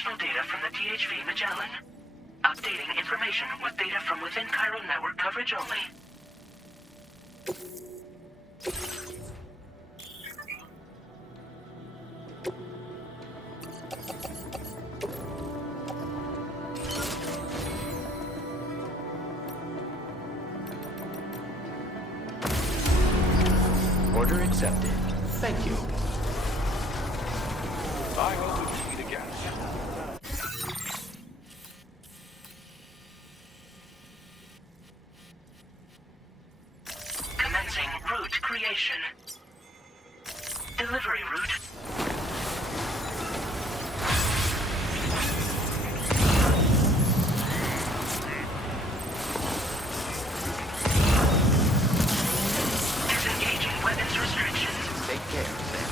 additional data from the THV Magellan. Updating information with data from within Chiral network coverage only. Order accepted. Thank you. I hope we meet again. Commencing route creation. Delivery route. Disengaging weapons restrictions. Take care, Sam.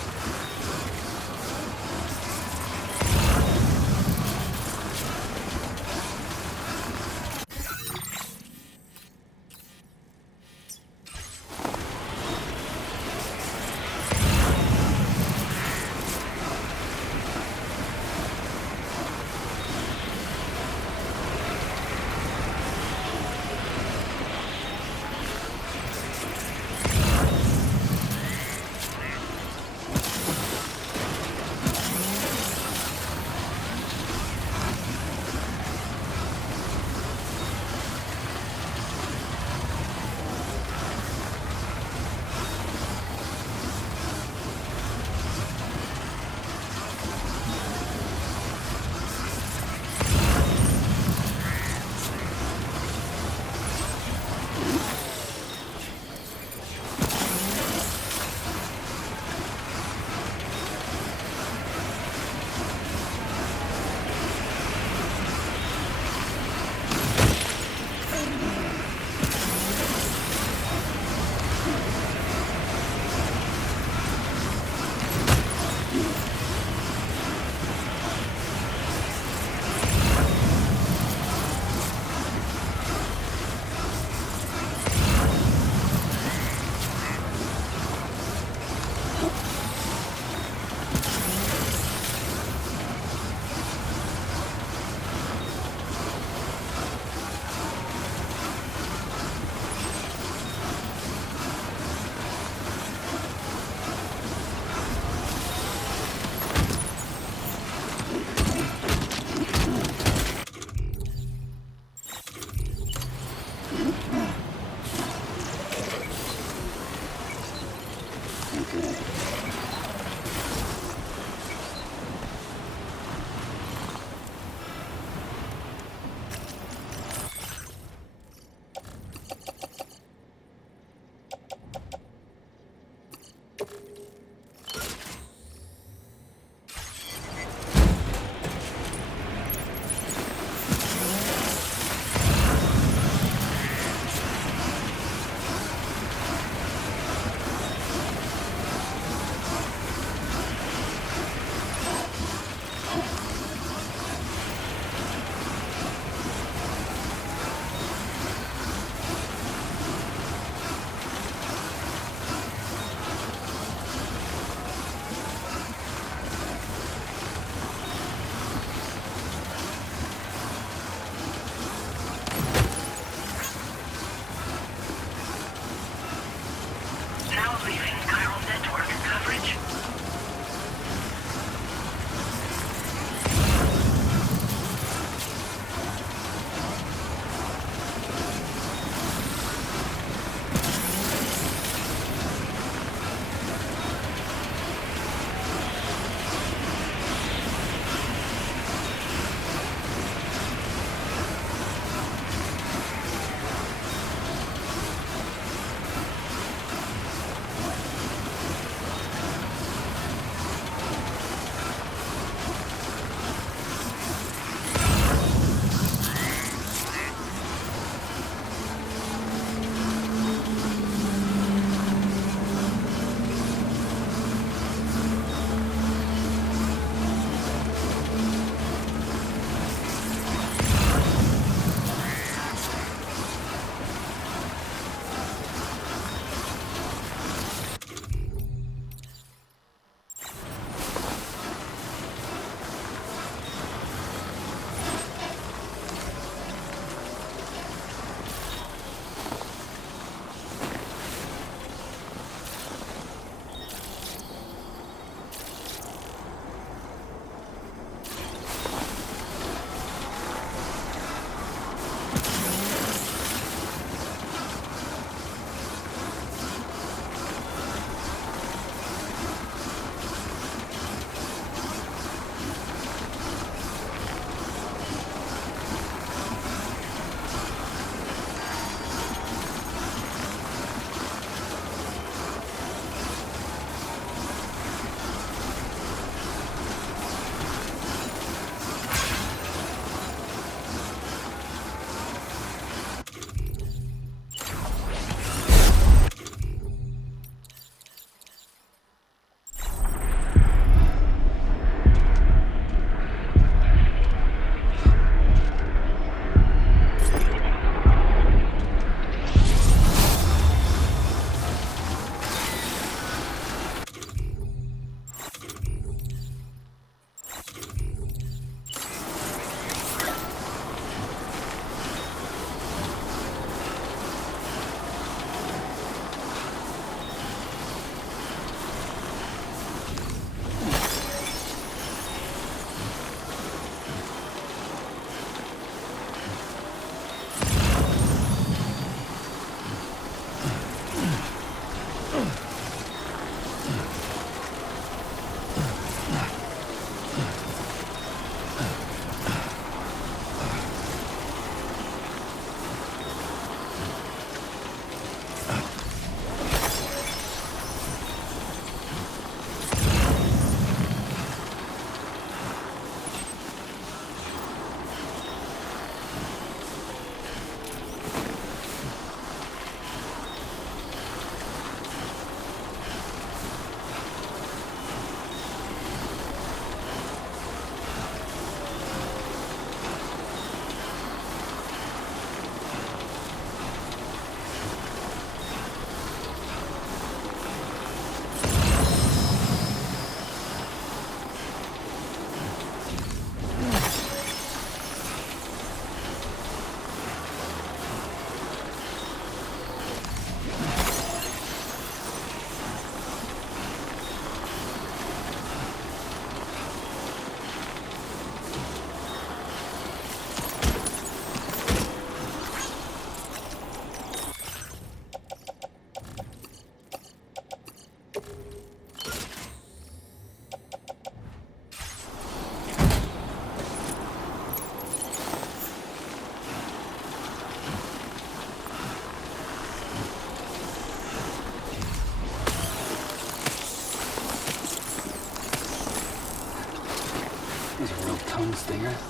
stinger?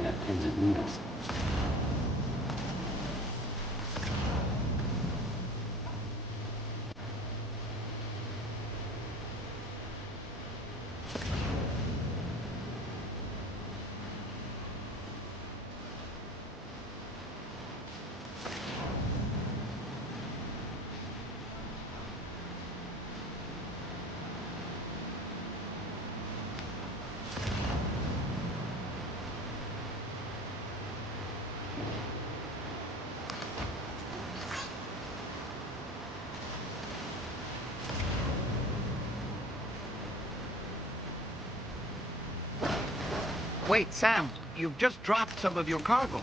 I got pins and needles. Wait, Sam, you've just dropped some of your cargo.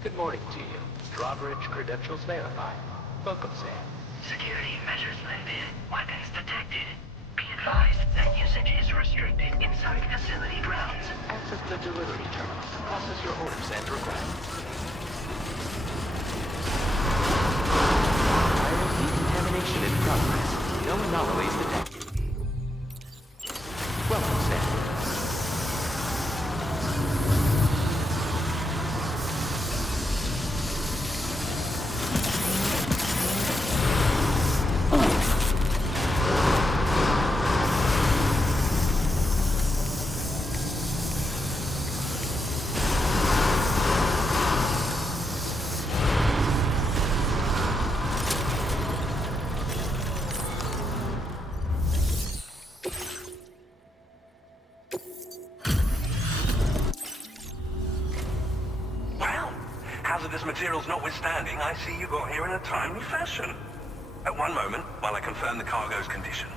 Good morning to you. Drawbridge credentials verified. Welcome, Sam. Security measures lifted. Weapons detected. Be advised that usage is restricted inside facility grounds. Access the delivery terminal to process your orders and requests. Virus decontamination in progress. No anomalies detected. Welcome, Sam. Hazardous materials notwithstanding, I see you got here in a timely fashion. At one moment, while I confirm the cargo's condition.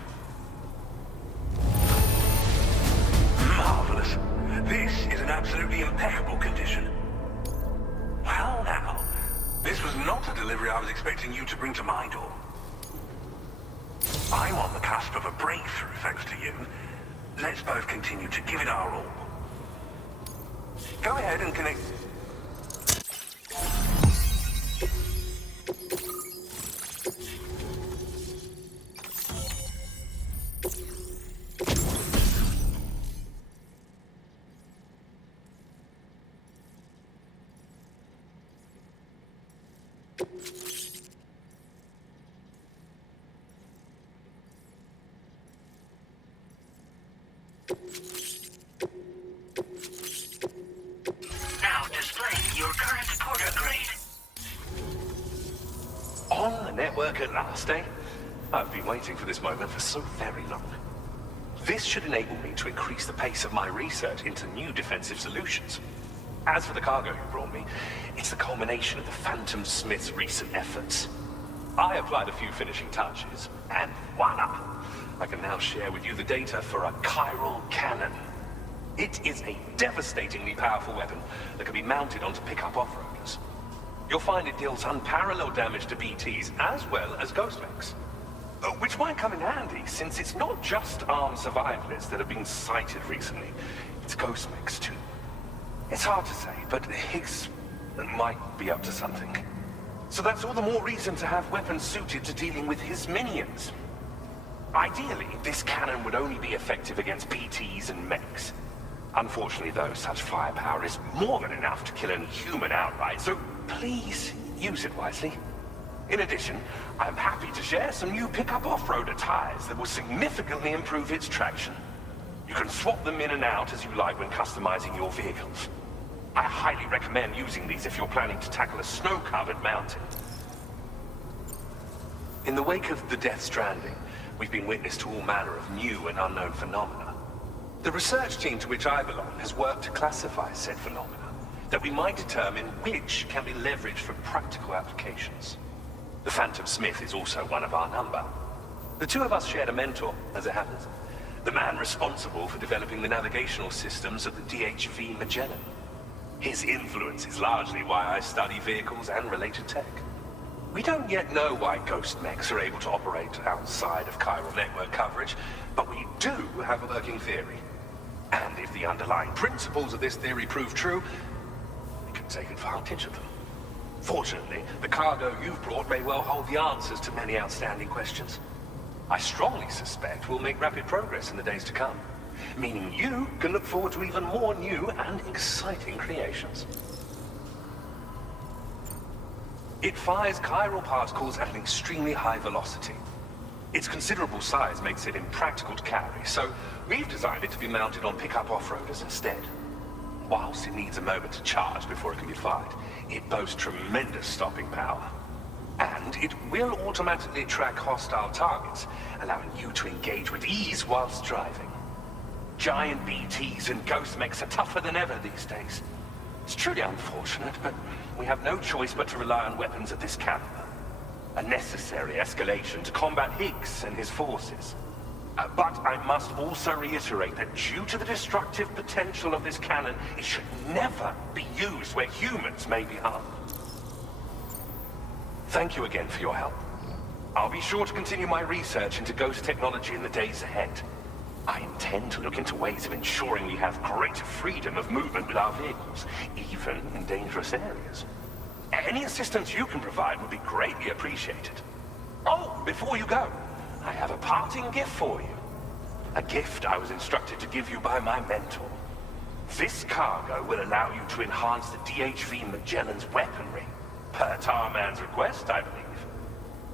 Marvelous. This is in absolutely impeccable condition. Well now, this was not a delivery I was expecting you to bring to my door. I'm on the cusp of a breakthrough, thanks to you. Let's both continue to give it our all. Go ahead and connect... Now displaying your current porter grade. On the network at last, eh? I've been waiting for this moment for so very long. This should enable me to increase the pace of my research into new defensive solutions. As for the cargo you brought me, it's the culmination of the Phantom Smith's recent efforts. I applied a few finishing touches, and voila! I can now share with you the data for a chiral cannon. It is a devastatingly powerful weapon that can be mounted onto pickup off-roaders. You'll find it deals unparalleled damage to BTs as well as ghost mechs. Which might come in handy, since it's not just armed survivalists that have been sighted recently. It's ghost mechs too. It's hard to say, but Higgs might be up to something. So that's all the more reason to have weapons suited to dealing with his minions. Ideally, this cannon would only be effective against BTs and mechs. Unfortunately, though, such firepower is more than enough to kill a human outright, so please use it wisely. In addition, I'm happy to share some new pickup off-roader tires that will significantly improve its traction. You can swap them in and out as you like when customizing your vehicles. I highly recommend using these if you're planning to tackle a snow-covered mountain. In the wake of the Death Stranding, we've been witness to all manner of new and unknown phenomena. The research team to which I belong has worked to classify said phenomena, that we might determine which can be leveraged for practical applications. The Phantom Smith is also one of our number. The two of us shared a mentor, as it happens. The man responsible for developing the navigational systems of the DHV Magellan. His influence is largely why I study vehicles and related tech. We don't yet know why ghost mechs are able to operate outside of chiral network coverage, but we do have a working theory. And if the underlying principles of this theory prove true, we can take advantage of them. Fortunately, the cargo you've brought may well hold the answers to many outstanding questions. I strongly suspect we'll make rapid progress in the days to come, meaning you can look forward to even more new and exciting creations. It fires chiral particles at an extremely high velocity. Its considerable size makes it impractical to carry, so we've designed it to be mounted on pickup off-roaders instead. Whilst it needs a moment to charge before it can be fired, it boasts tremendous stopping power. And it will automatically track hostile targets, allowing you to engage with ease whilst driving. Giant BTs and ghost mechs are tougher than ever these days. It's truly unfortunate, but we have no choice but to rely on weapons of this caliber. A necessary escalation to combat Higgs and his forces. But I must also reiterate that due to the destructive potential of this cannon, it should never be used where humans may be harmed. Thank you again for your help. I'll be sure to continue my research into ghost technology in the days ahead. I intend to look into ways of ensuring we have greater freedom of movement with our vehicles, even in dangerous areas. Any assistance you can provide would be greatly appreciated. Oh, before you go, I have a parting gift for you. A gift I was instructed to give you by my mentor. This cargo will allow you to enhance the DHV Magellan's weaponry, per Tarman's request, I believe.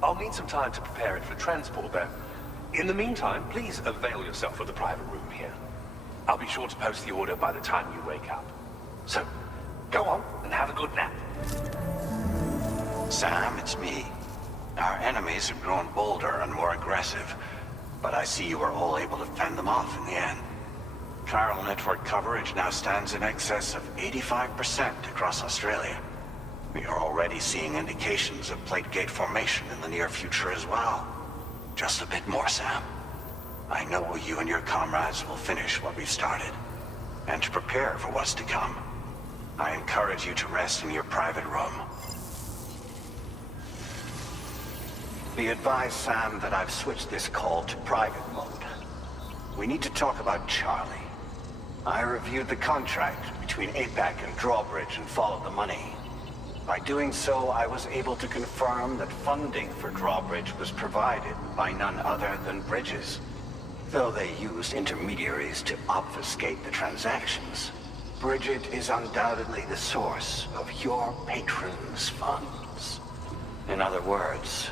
I'll need some time to prepare it for transport, though. In the meantime, please avail yourself of the private room here. I'll be sure to post the order by the time you wake up. So, go on and have a good nap. Sam, it's me. Our enemies have grown bolder and more aggressive, but I see you were all able to fend them off in the end. Chiral network coverage now stands in excess of 85% across Australia. We are already seeing indications of plate gate formation in the near future as well. Just a bit more, Sam. I know you and your comrades will finish what we've started, and to prepare for what's to come. I encourage you to rest in your private room. Be advised, Sam, that I've switched this call to private mode. We need to talk about Charlie. I reviewed the contract between APAC and Drawbridge and followed the money. By doing so, I was able to confirm that funding for Drawbridge was provided by none other than Bridges. Though they used intermediaries to obfuscate the transactions, Bridget is undoubtedly the source of your patrons' funds. In other words,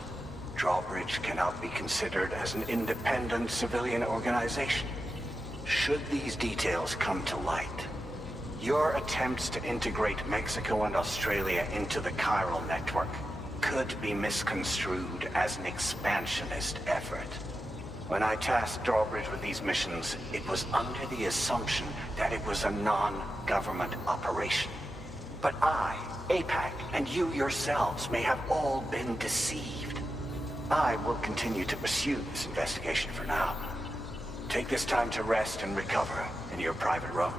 Drawbridge cannot be considered as an independent civilian organization. Should these details come to light, your attempts to integrate Mexico and Australia into the chiral network could be misconstrued as an expansionist effort. When I tasked Drawbridge with these missions, it was under the assumption that it was a non-government operation. But I, APAC, and you yourselves may have all been deceived. I will continue to pursue this investigation for now. Take this time to rest and recover in your private room.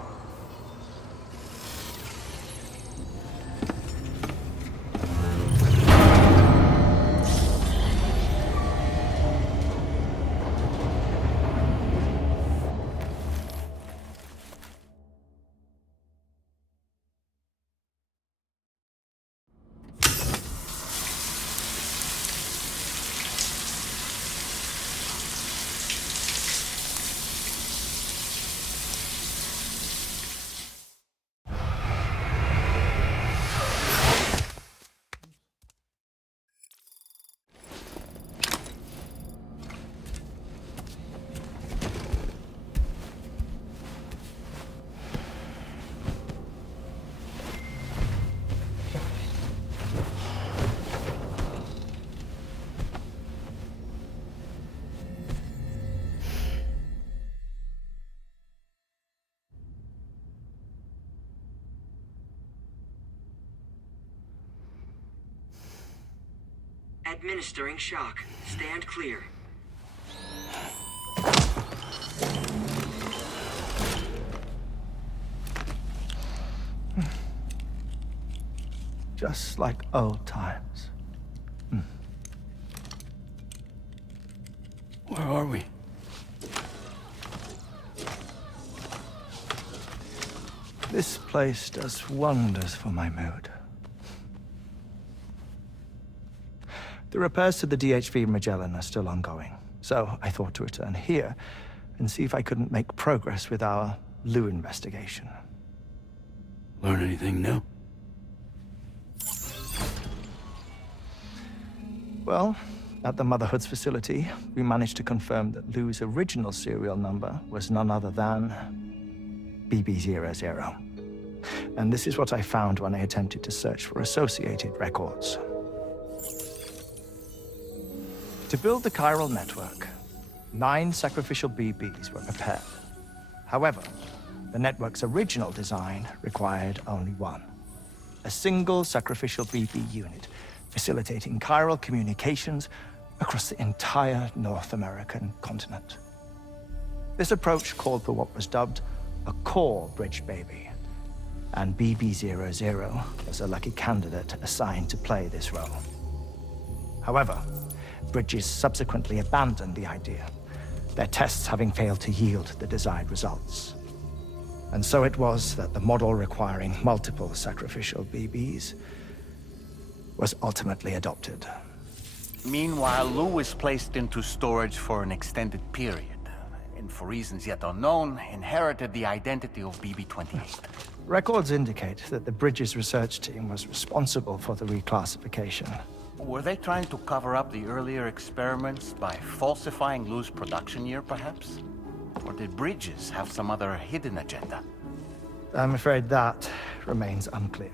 Administering shock. Stand clear. Just like old times. Where are we? This place does wonders for my mood. The repairs to the DHV Magellan are still ongoing, so I thought to return here and see if I couldn't make progress with our Lou investigation. Learn anything new? Well, at the Motherhood's facility, we managed to confirm that Lou's original serial number was none other than BB00. And this is what I found when I attempted to search for associated records. To build the chiral network, 9 sacrificial BBs were prepared. However, the network's original design required only 1. A single sacrificial BB unit, facilitating chiral communications across the entire North American continent. This approach called for what was dubbed a core bridge baby, and BB00 was a lucky candidate assigned to play this role. However, Bridges subsequently abandoned the idea, their tests having failed to yield the desired results. And so it was that the model requiring multiple sacrificial BBs was ultimately adopted. Meanwhile, Lou was placed into storage for an extended period, and for reasons yet unknown, inherited the identity of BB-28. Records indicate that the Bridges research team was responsible for the reclassification. Were they trying to cover up the earlier experiments by falsifying Lou's production year, perhaps? Or did Bridges have some other hidden agenda? I'm afraid that remains unclear.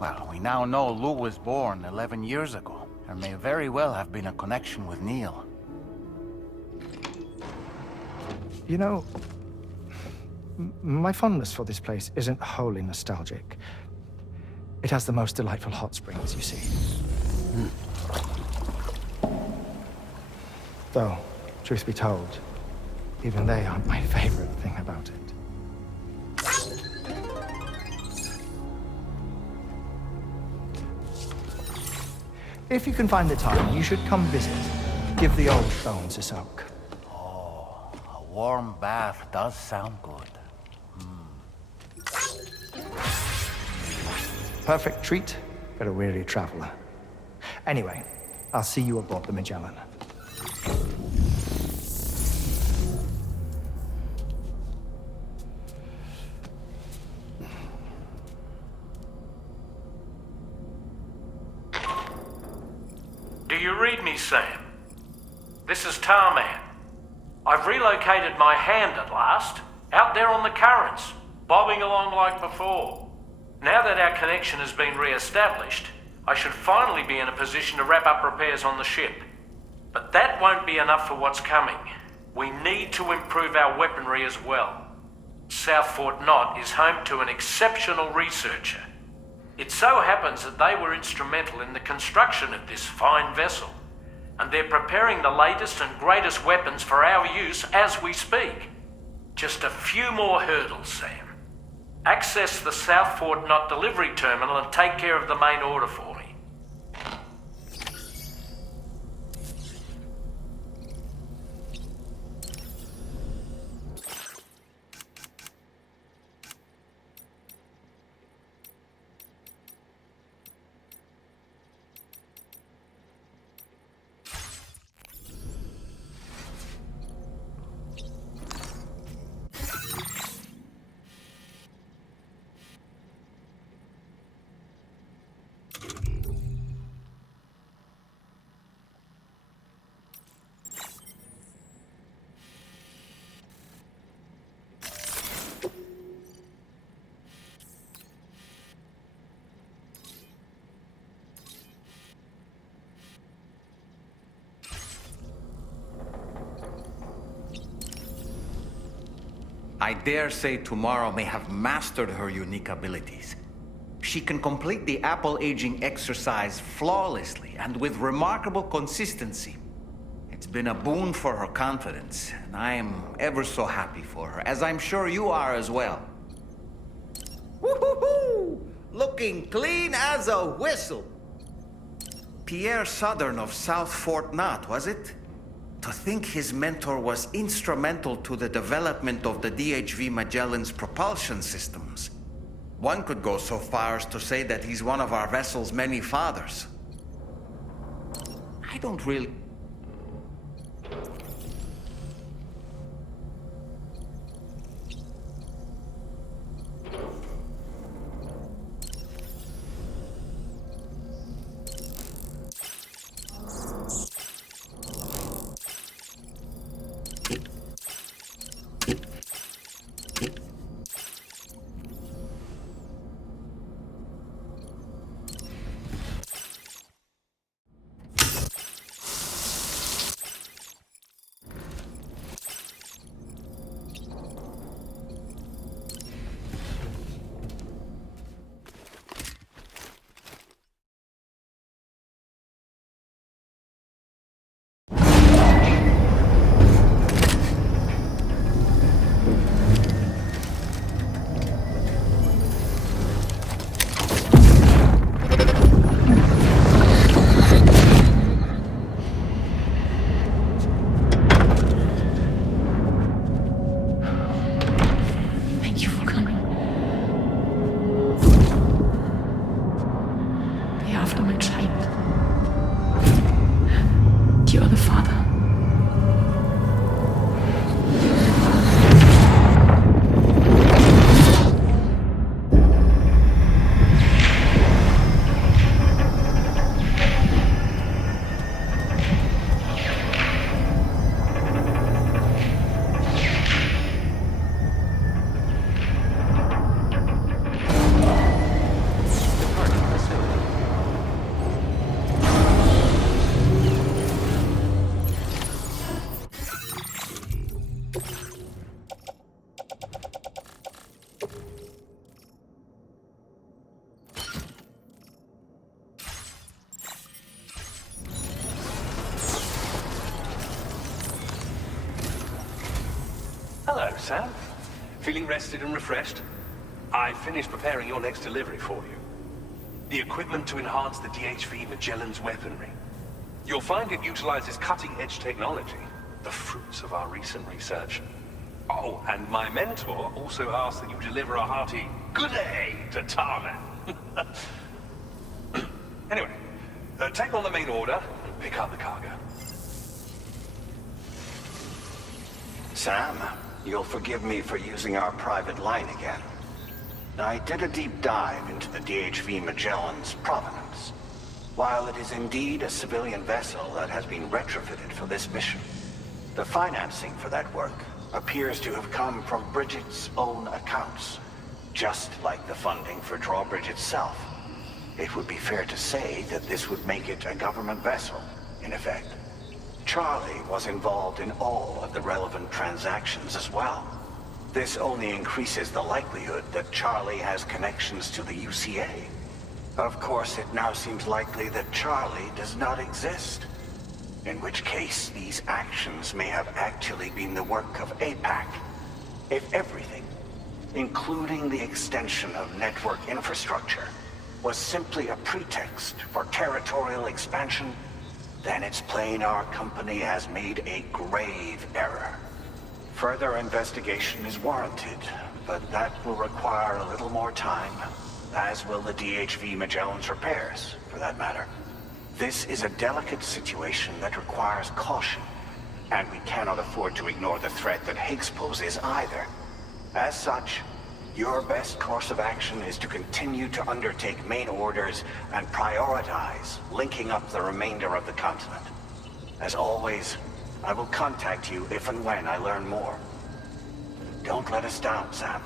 Well, we now know Lou was born 11 years ago. There may very well have been a connection with Neil. You know, my fondness for this place isn't wholly nostalgic. It has the most delightful hot springs, you see. Though, truth be told, even they aren't my favorite thing about it. If you can find the time, you should come visit. Give the old bones a soak. Oh, a warm bath does sound good. Perfect treat for a weary traveler. Anyway, I'll see you aboard the Magellan. Do you read me, Sam? This is Tarman. I've relocated my hand at last, out there on the currents, bobbing along like before. Now that our connection has been re-established, I should finally be in a position to wrap up repairs on the ship. But that won't be enough for what's coming. We need to improve our weaponry as well. South Fort Knott is home to an exceptional researcher. It so happens that they were instrumental in the construction of this fine vessel. and they're preparing the latest and greatest weapons for our use as we speak. Just a few more hurdles, Sam. Access the South Fort Knot delivery terminal and take care of the main order for me. I dare say tomorrow may have mastered her unique abilities. She can complete the apple aging exercise flawlessly and with remarkable consistency. It's been a boon for her confidence, and I am ever so happy for her, as I'm sure you are as well. Woo-hoo-hoo! Looking clean as a whistle. Pierre Southern of South Fort Knot, was it? To think his mentor was instrumental to the development of the DHV Magellan's propulsion systems. One could go so far as to say that he's one of our vessel's many fathers. I don't really... Hello, Sam. Feeling rested and refreshed? I finished preparing your next delivery for you. The equipment to enhance the DHV Magellan's weaponry. You'll find it utilizes cutting-edge technology, the fruits of our recent research. Oh, and my mentor also asked that you deliver a hearty good day to Tarman. Anyway, take on the main order and pick up the cargo. Sam, you'll forgive me for using our private line again. I did a deep dive into the DHV Magellan's provenance. While it is indeed a civilian vessel that has been retrofitted for this mission, the financing for that work appears to have come from Bridget's own accounts, just like the funding for Drawbridge itself. It would be fair to say that this would make it a government vessel, in effect. Charlie was involved in all of the relevant transactions as well. This only increases the likelihood that Charlie has connections to the UCA. Of course, it now seems likely that Charlie does not exist. In which case, these actions may have actually been the work of APAC. If everything, including the extension of network infrastructure, was simply a pretext for territorial expansion, then it's plain our company has made a grave error. Further investigation is warranted, but that will require a little more time, as will the DHV Magellan's repairs, for that matter. This is a delicate situation that requires caution, and we cannot afford to ignore the threat that Higgs poses either. As such, your best course of action is to continue to undertake main orders and prioritize linking up the remainder of the continent. As always, I will contact you if and when I learn more. Don't let us down, Sam.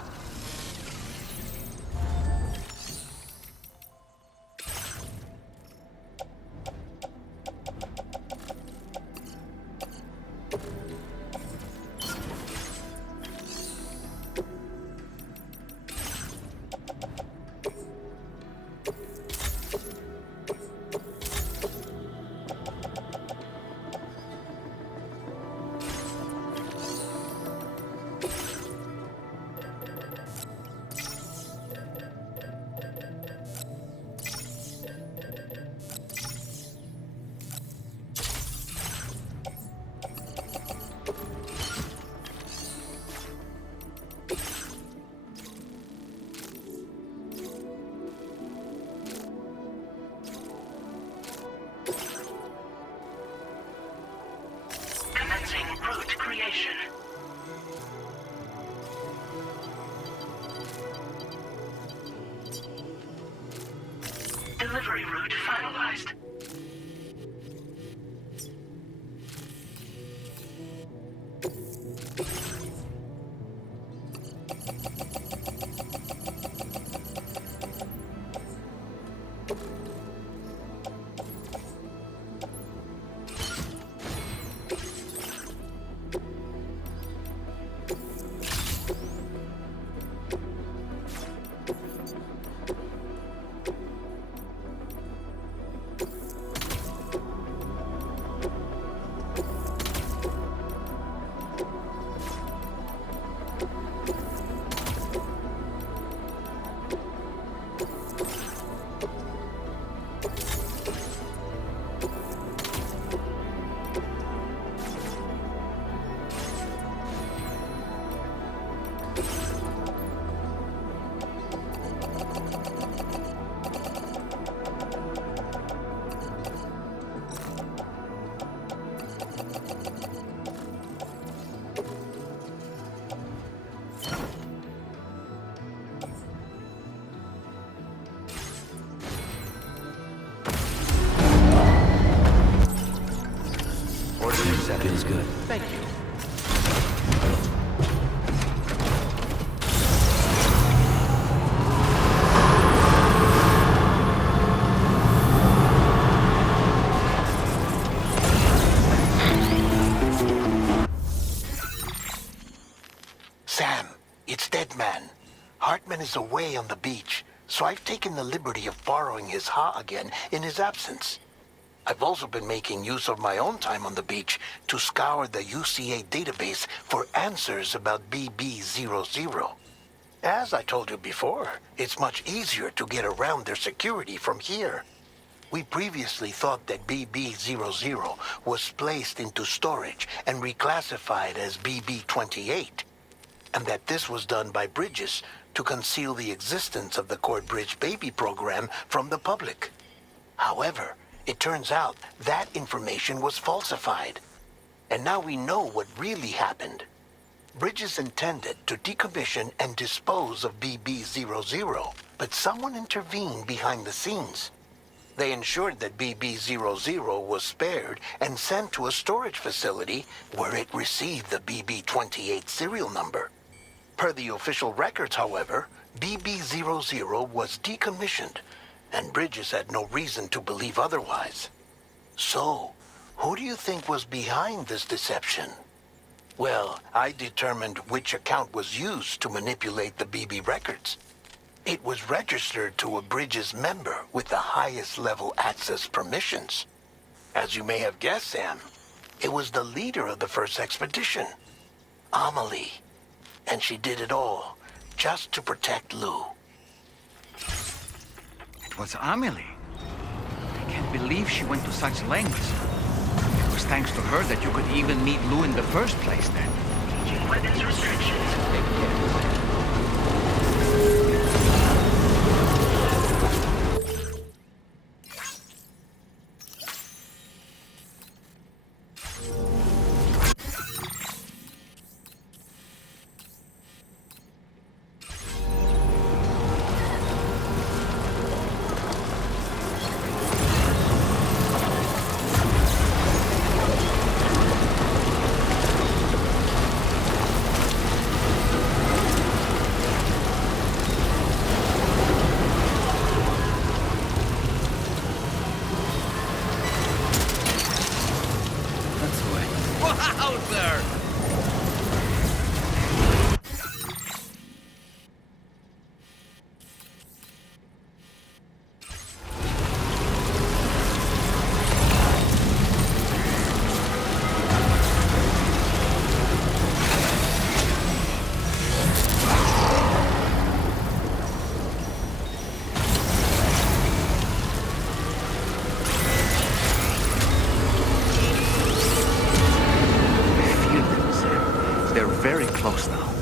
Commencing route creation. Delivery route finalized. Feels good. Thank you. Sam, it's Deadman. Hartman is away on the beach, so I've taken the liberty of borrowing his Ha again in his absence. I've also been making use of my own time on the beach to scour the UCA database for answers about BB00. As I told you before, it's much easier to get around their security from here. We previously thought that BB00 was placed into storage and reclassified as BB28, and that this was done by Bridges to conceal the existence of the Cord Bridge Baby program from the public. However, it turns out that information was falsified. And now we know what really happened. Bridges intended to decommission and dispose of BB00, but someone intervened behind the scenes. They ensured that BB00 was spared and sent to a storage facility where it received the BB28 serial number. Per the official records, however, BB00 was decommissioned, and Bridges had no reason to believe otherwise. So, who do you think was behind this deception? Well, I determined which account was used to manipulate the BB records. It was registered to a Bridges member with the highest level access permissions. As you may have guessed, Sam, it was the leader of the first expedition, Amelie. And she did it all just to protect Lou. It was Amelie. I can't believe she went to such lengths. It was thanks to her that you could even meet Lou in the first place then. Changing weapons restrictions. Very close now.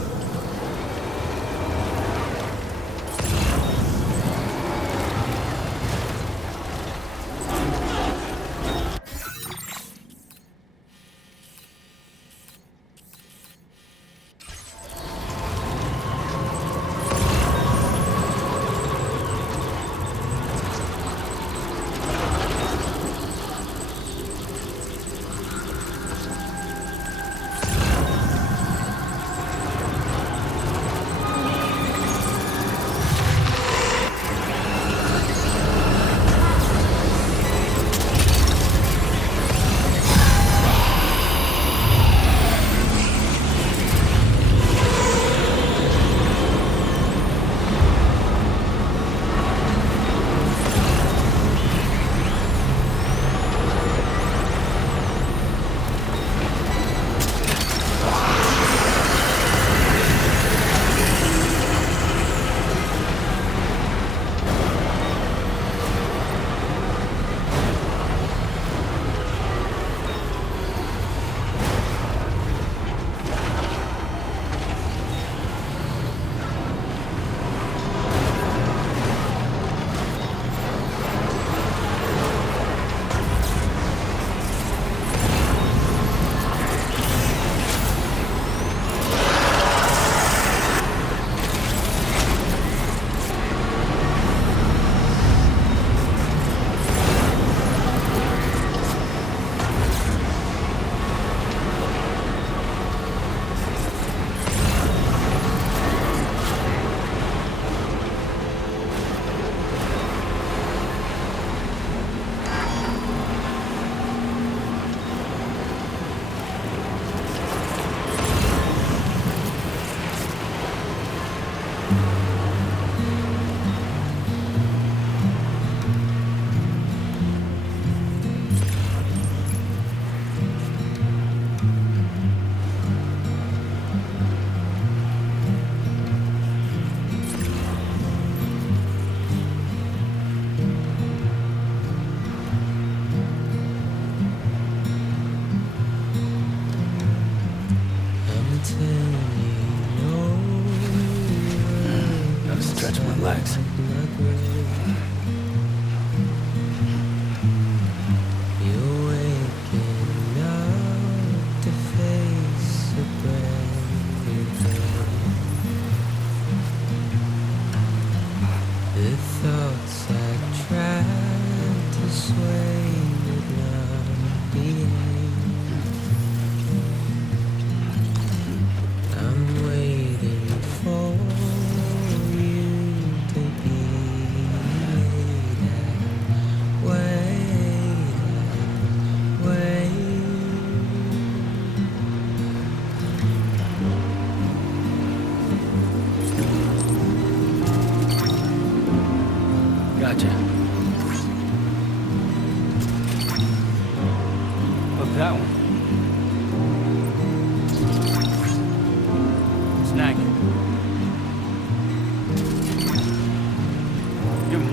Stretch my legs.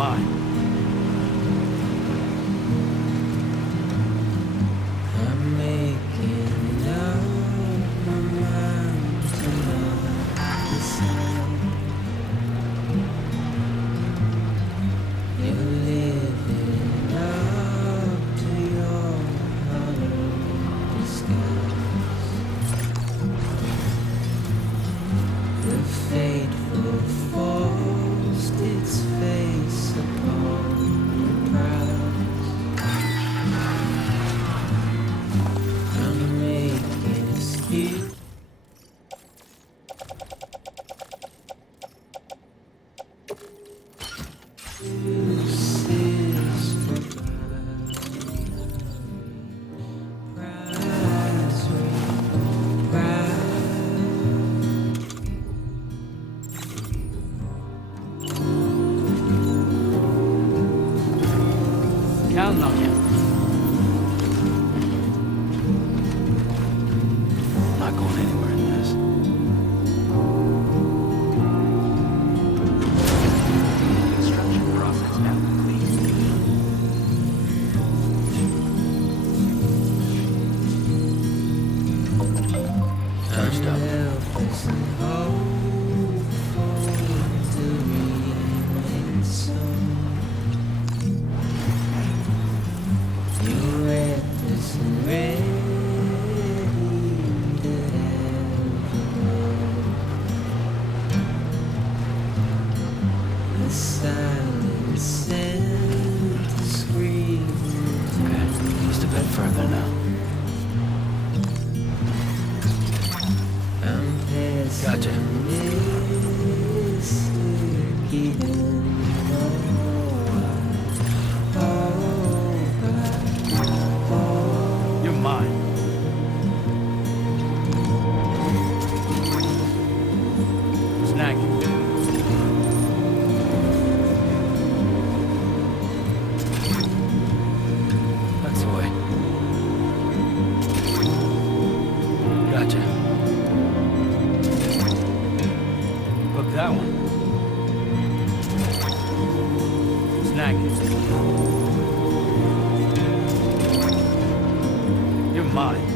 mine. I'm making up my mind to not decide. You're living up to your hollow disguise. The fateful forced its face upon the prize. I'm making excuses. Counting on you. Not going anywhere in this. Construction process now complete. First up. Helpless and hopeful to remain so. You're reckless and ready to have the silence sent to scream. Okay, just a bit further now. I'm Gotcha. pessimistic even You're mine. Snag it. That's the way. Gotcha. Hook that one. Snag it. You're mine.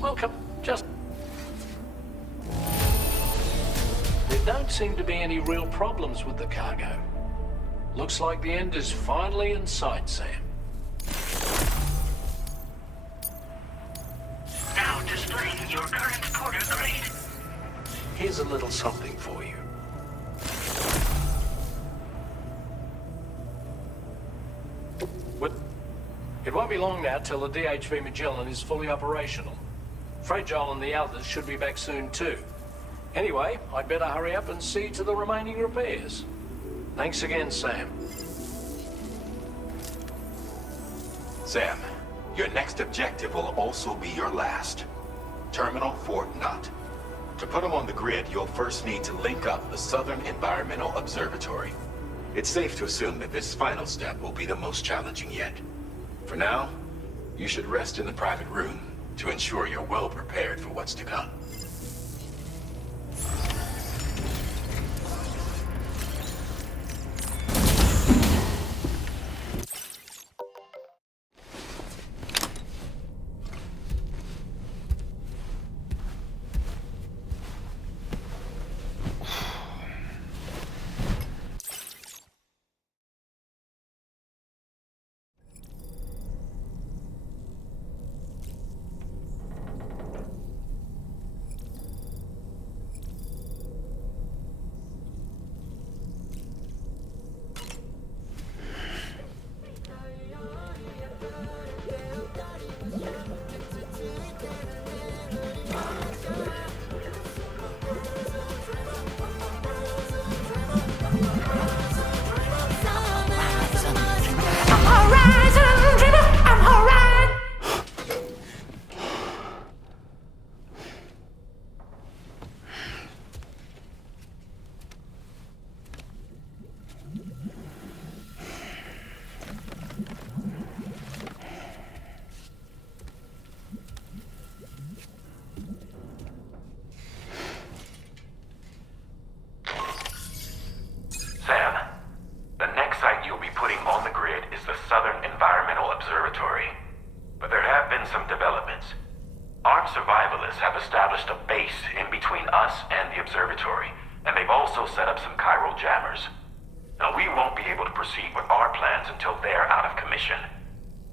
Welcome. Just... There don't seem to be any real problems with the cargo. Looks like the end is finally in sight, Sam. Now displaying your current quarter grade. Here's a little something for you. It won't be long now till the DHV Magellan is fully operational. Fragile and the others should be back soon too. Anyway, I'd better hurry up and see to the remaining repairs. Thanks again, Sam. Sam, your next objective will also be your last. Terminal Fort Knott. To put them on the grid, you'll first need to link up the Southern Environmental Observatory. It's safe to assume that this final step will be the most challenging yet. For now, you should rest in the private room to ensure you're well prepared for what's to come. observatory, and they've also set up some chiral jammers. Now, we won't be able to proceed with our plans until they're out of commission.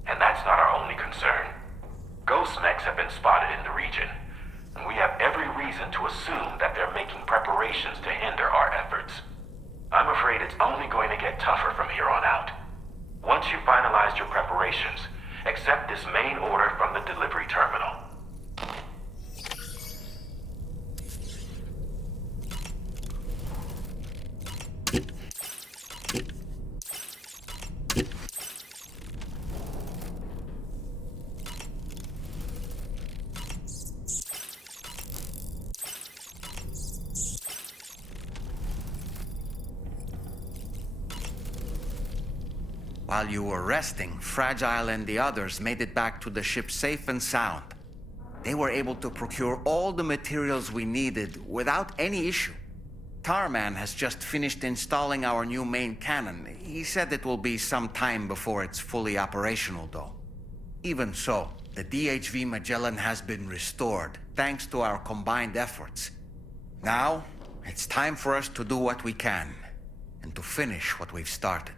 And that's not our only concern. Ghost mechs have been spotted in the region, and we have every reason to assume that they're making preparations to hinder our efforts. I'm afraid it's only going to get tougher from here on out. Once you've finalized your preparations, accept this main order from the delivery terminal. While you were resting, Fragile and the others made it back to the ship safe and sound. They were able to procure all the materials we needed without any issue. Tarman has just finished installing our new main cannon. He said it will be some time before it's fully operational, though. Even so, the DHV Magellan has been restored, thanks to our combined efforts. Now, it's time for us to do what we can, and to finish what we've started.